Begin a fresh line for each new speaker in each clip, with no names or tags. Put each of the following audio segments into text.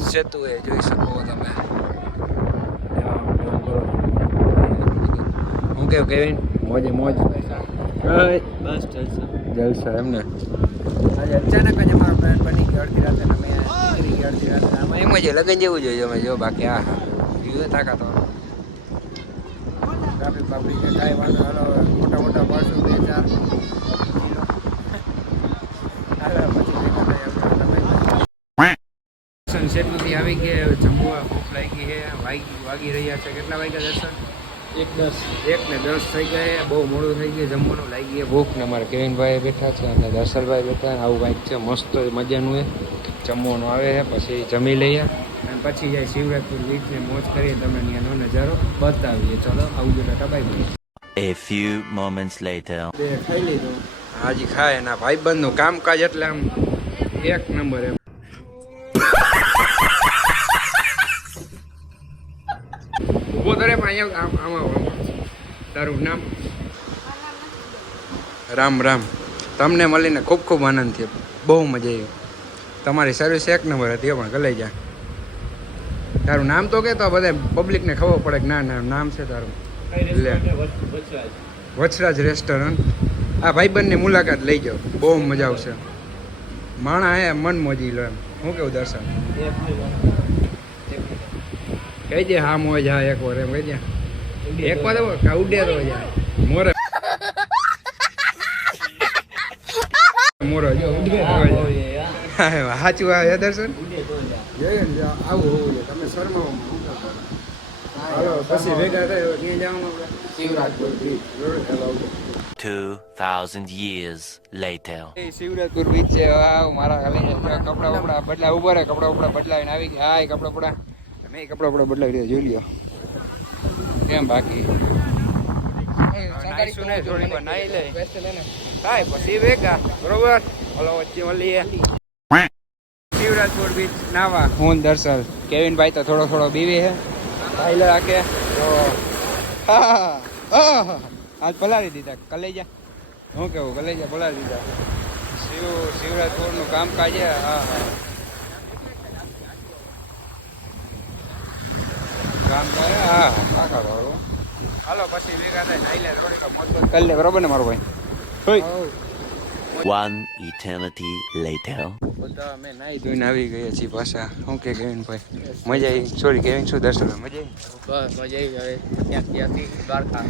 સેતુ એ જોઈ શકો તમે હું કેવું કેવિન મોજે મોજ
બસ જલસા
જલસા એમને આજે અચાનક જ અમારો પ્લાન બની ગયો અડધી રાતે ને અમે નીકળી ગયા અડધી રાતે આમાં એમ જ લગન જેવું જોઈએ અમે જો બાકી આ વ્યૂ તાકાત ટ્રાફિક બાફિક કે કાંઈ વાંધો હાલો મોટા મોટા બસો બે ચાર હાલો પછી ભેગા થઈ આપણે સનસેટમાંથી જમવા ભૂખ લાગી છે વાગી વાગી રહ્યા છે. કેટલા વાગ્યા દર્શન?
એક દસ.
એક ને દસ થઈ ગયા બહુ મોડું થઈ ગયું જમવાનું લાગી ગયા. ભૂખ ને અમારે કેવિનભાઈ બેઠા છે અને દર્શનભાઈ બેઠા છે આવું કાંઈક છે મસ્ત મજાનું એ જમવાનું આવે છે પછી જમી લઈએ. અને પછી જાય શિવરાજપુર ને મોજ કરીએ તમે ત્યાંનો નજારો બતાવીએ. ચલો આવું જો ટબાઈ ગયું
A few moments later.
ખાઈ લીધું. હાજી ખાય એના ભાઈબંધનું કામકાજ એટલે આમ એક નંબર એમ. ઊભો તો રે પણ અહીંયા આમ આમાં. તારું નામ? રામ રામ. તમને મળીને ખૂબ ખૂબ આનંદ થયો. બહુ મજા આવી. તમારી સર્વિસ એક નંબર હતી પણ ગલાઈ જા તારું નામ તો કે તો બધા પબ્લિકને ખબર પડે કે ના ના નામ છે તારું. લે. વછરાજ રેસ્ટોરન્ટ આ ભાઈબંધની મુલાકાત લઈ જાઓ બહુ મજા આવશે. માણા હે મન મોજી લો એમ. હું કેવું દર્શન? કહી દે હા મોજ હા એક વાર એમ કહી દે. એક વાર તો ઉડે તો જાય. મોરે. મોરો જો ઉડે તો જાય. હા, સાચું આ હે દર્શન જોઈએ ને જો આવું હોવું જોઈએ. તમે શરમાવો. હાલો પછી ભેગા થાય ત્યાં જવાનું આપણે? શિવરાજપુર બીચ બરોબર
2,000 years later.
એ શિવરાજપુર બીચ છે. વાવ મારા ખાલી કપડા બપડા બદલા ઊભા રહે કપડા બપડા બદલાવીને આવી ગયા. હા એ કપડા બપડા. મેં કપડા બપડા બદલાવી દીધો જોઈ લ્યો. કેમ બાકી. થાય પછી ભેગા બરોબર? ઓલો વચ્ચે મળીએ શિવરાજપુર બીચ નાવા. હું દર્શન કેવિનભાઈ તો થોડો થોડો બીવી હે ભાઈ રાખે. તો હા હા આજ પલાળી દીધા. કલેજા. હું કેવું કલેજા પલાળી દીધા. શિવ શિવરાજપુરનું કામકાજ હા હા. કામકાજ છે, હા હા કાકા તો હાલો પછી ભેગા થાય નાઈ લે થોડીક મોજ મોજ કરી લે બરોબર ને મારો ભાઈ હોય
One eternity later.
બધા અમે નાઈ ધોઈને આવી ગયા છીએ પાછા શું કે કેવિન ભાઈ મજા આવી સોરી કેવિન શું દર્શન મજા આવી
બસ મજા આવી હવે ક્યાંક ત્યાંથી દ્વારકા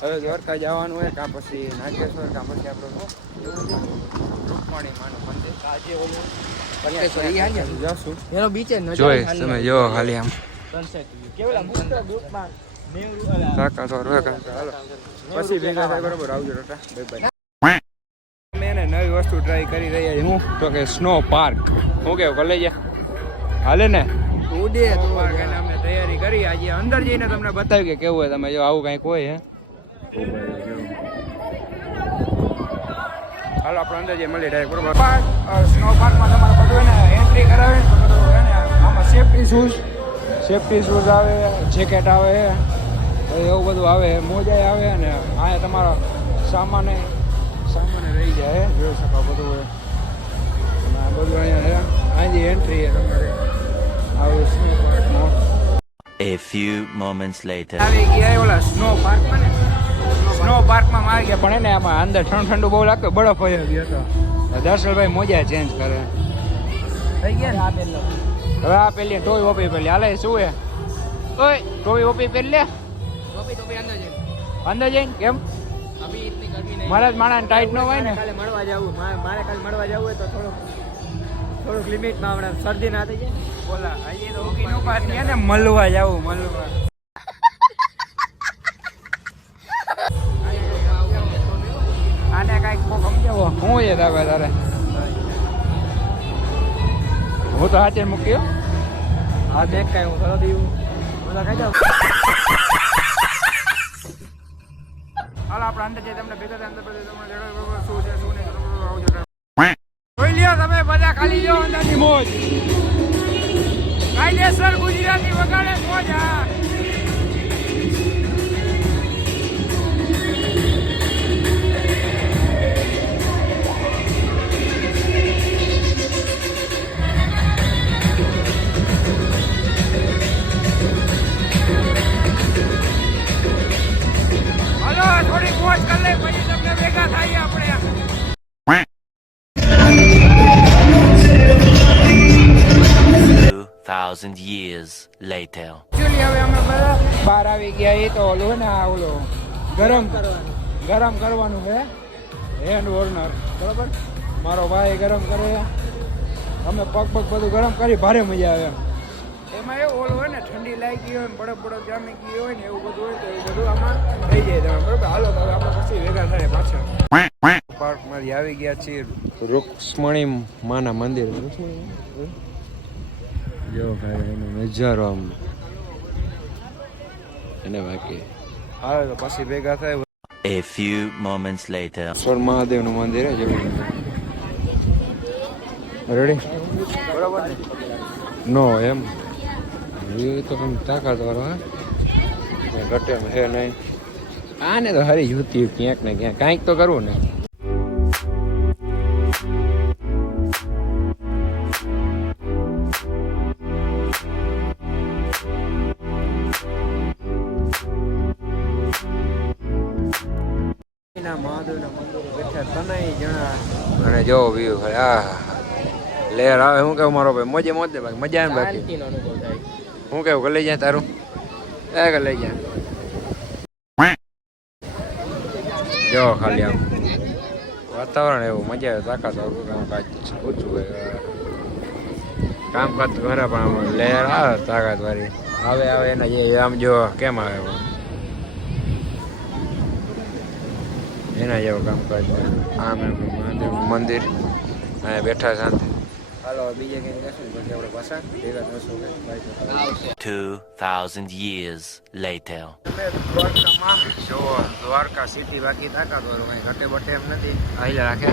હવે દ્વારકા જવાનું હોય કાં પછી નાગેશ્વર કાં પછી આપણે શું રૂકમણી માનું મંદિર
આજે ઓલું
ત્યાં જશું
એનો બીચે નજારો
જોઈ
ખાલી
તમે જો ખાલી આમ કાકા તો નવી વસ્તુ ટ્રાય કરી રહ્યા છીએ હું તો કે સ્નો પાર્ક હું કેવું ભલે જા હાલે ને ઉડે પાર્ક એને અમે તૈયારી કરી આજે અંદર જઈને તમને બતાવ્યું કે કેવું હોય તમે જો આવું કંઈક હોય હે હાલો આપણે અંદર જઈએ મળી ડાયરેક્ટ બરોબર સ્નો પાર્કમાં તમારે બધું એને એન્ટ્રી કરાવે તો આમાં સેફટી શૂઝ સેફટી શૂઝ આવે જેકેટ આવે એવું બધું આવે મોજા આવે અને આ તમારો સામાન સામાન રહી જાય. જોઈ શકો બધું હોય અને આ બધું અહીંયા છે. અહીંથી એન્ટ્રી છે તમારે આવું સ્નો પાર્કમાં
A few moments later.
આવી ગયા ઓલા સ્નો પાર્કમાં ને? સ્નો પાર્કમાં માં ગયા પણ એને આમાં અંદર ઠંડુ ઠંડુ બહુ લાગતું બરફ હોય જ હતો દર્શનભાઈ મોજા ચેન્જ કરે. થઈ ગયા ને? હવે આ પેલી ટોય ઓપી પેલી હાલે શું હે ઓય ટોય ઓપી પેલી લે.
ટોપી ટોપી અંદર જઈ.
અંદર જઈને કેમ?
અભી ઇતની ગરમી નહીં.
મારા જ માણસ ટાઈટ ન હોય ને?
કાલે મળવા જવું મારે કાલે મળવા જવું હોય તો થોડુંક થોડુંક લિમિટમાં હમણાં શરદી ના થઈ જાય.
બોલા આઈએ તો ઉગી નો પાસ ને મળવા જાવું મળવા. આને કાંઈક સમજાવો. હું એ તારે તારે? હું તો હાથે મૂક્યો.
હા દેખ કાંઈ હું સરળ દીવું બધા ખાઈ જાઉં
હાલ આપણે અંદર જઈએ તમને ભેગા અંદર બધા તમને શું છે શું નહીં જોઈ લ્યો તમે બધા ખાલી લ્યો અંદરની મોજ. કાયદેસર ગુજરાતી વગાડે મોજ આ
2,000 years later.
હવે અમે બધા બહાર આવી ગયા એ તો ઓલું ને આ ઓલું ગરમ ગરમ કરવાનું છે. હેન્ડ વોર્નર બરાબર? મારો ભાઈ ગરમ કરે. અમે પગ પગ બધું ગરમ કરી ભારે મજા આવે એમાં. એવું ઓલું હોય ને ઠંડી લાગી ગઈ હોય ને બળફ બળફ જામી ગયો હોય ને એવું બધું હોય તો એ બધું આમાં થઈ જાય તમે બરાબર? હાલો તો આપણે પછી ભેગા થાય પાછળ પાર્કમાંથી આવી ગયા છીએ રુક્ષ્મણી માના મંદિર. રૂક્ષ્મણી જો ભાઈ એનો નજારો આમ. અને બાકી આવે તો પછી ભેગા થાય.
A few moments later.
સ્વર મહાદેવનું મંદિર છે રેડી બરાબર ને? નો એમ. એ તો આમ તાકાત વાળો હા. ઘટે હે નહીં. આને તો હરી યુતી ક્યાંક ને ક્યાંક. કાંઈક તો કરવું ને.
તનાઈ જણા.
અને જો વ્યૂ ભાઈ આ લેર આવે હું કેવું મારો ભાઈ? મોજે મોજ બાકી મજા આવે બાકી. હું કેવું કે લઈ જાય તારું? એ કે લઈ જાય. જો ખાલી આમ વાતાવરણ એવું મજા આવે તાકાત આવું કામ કાજ ઓછું હોય. કામકાજ ખરા પણ આમ લહેર આવે તાકાત વાળી. આવે આવે એના જે આમ જો કેમ આવે એવો. એના જેવું કામકાજ. આમ એમ મહાદેવનું મંદિર. અહીંયા બેઠા શાંતિ. હાલો બીજે કંઈ કશું પછી આપણે પાછા ભેગા થશું
Two thousand years
દ્વારકામાં? જો દ્વારકા સિટી બાકી તાકાત વાળું કઈ ઘટે બટે એમ નથી. આઈલા રાખે.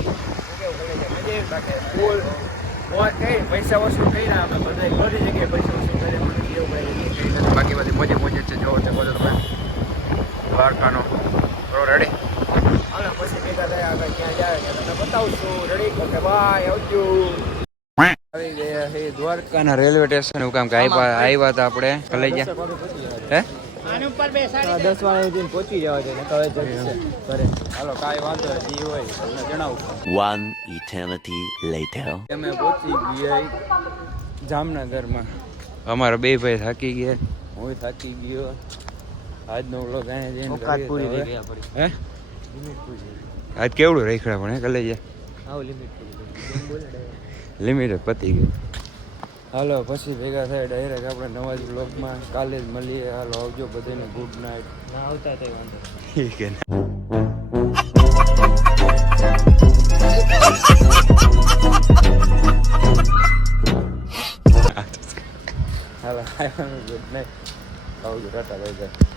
પૈસા વસૂલ કર્યા આપણે બધા બધી જગ્યાએ પૈસા વસૂલ કર્યા.
બાકી બધી મોજે મોજે છે. જોવો છે બધું તમે દ્વારકાનો. રેડી
ભેગા થયા આગળ ક્યાં જાય ત્યાં તમને બતાવું છું રેડી ઓકે બાય આવજો
આવી ગયા છે દ્વારકાના રેલવે સ્ટેશન કામ કે આવ્યા આવ્યા હતા આપણે કલાઈ ગયા. હે?
દસ વાગે સુધી પહોંચી જવા છે ને તો હવે જશે ઘરે.
હાલો કાંઈ વાંધો નહીં, હોય તમને જણાવું.
One eternity later.
અમે પહોંચી ગયા જામનગરમાં. અમારા બે ભાઈ થાકી ગયા. હું થાકી ગયો. આજનો વ્લોગ અહીંયા જઈને
ઓકાત પૂરી થઈ
હવે. હે?
પૂરી
આજ કેવડું રેખડા પણ હે કલાઈ ગયા.
આવું લિમિટ.
લિમિટ પતી ગયું. હાલો પછી ભેગા થાય ડાયરેક્ટ આપણે નવા જ બ્લોગમાં કાલે જ મળીએ. હાલો આવજો બધાને. ગુડ નાઇટ
ના આવતા તે વાંધો નહીં.
ઠીક હે હાલો ગુડ નાઇટ આવજો ટાટા બાય બાય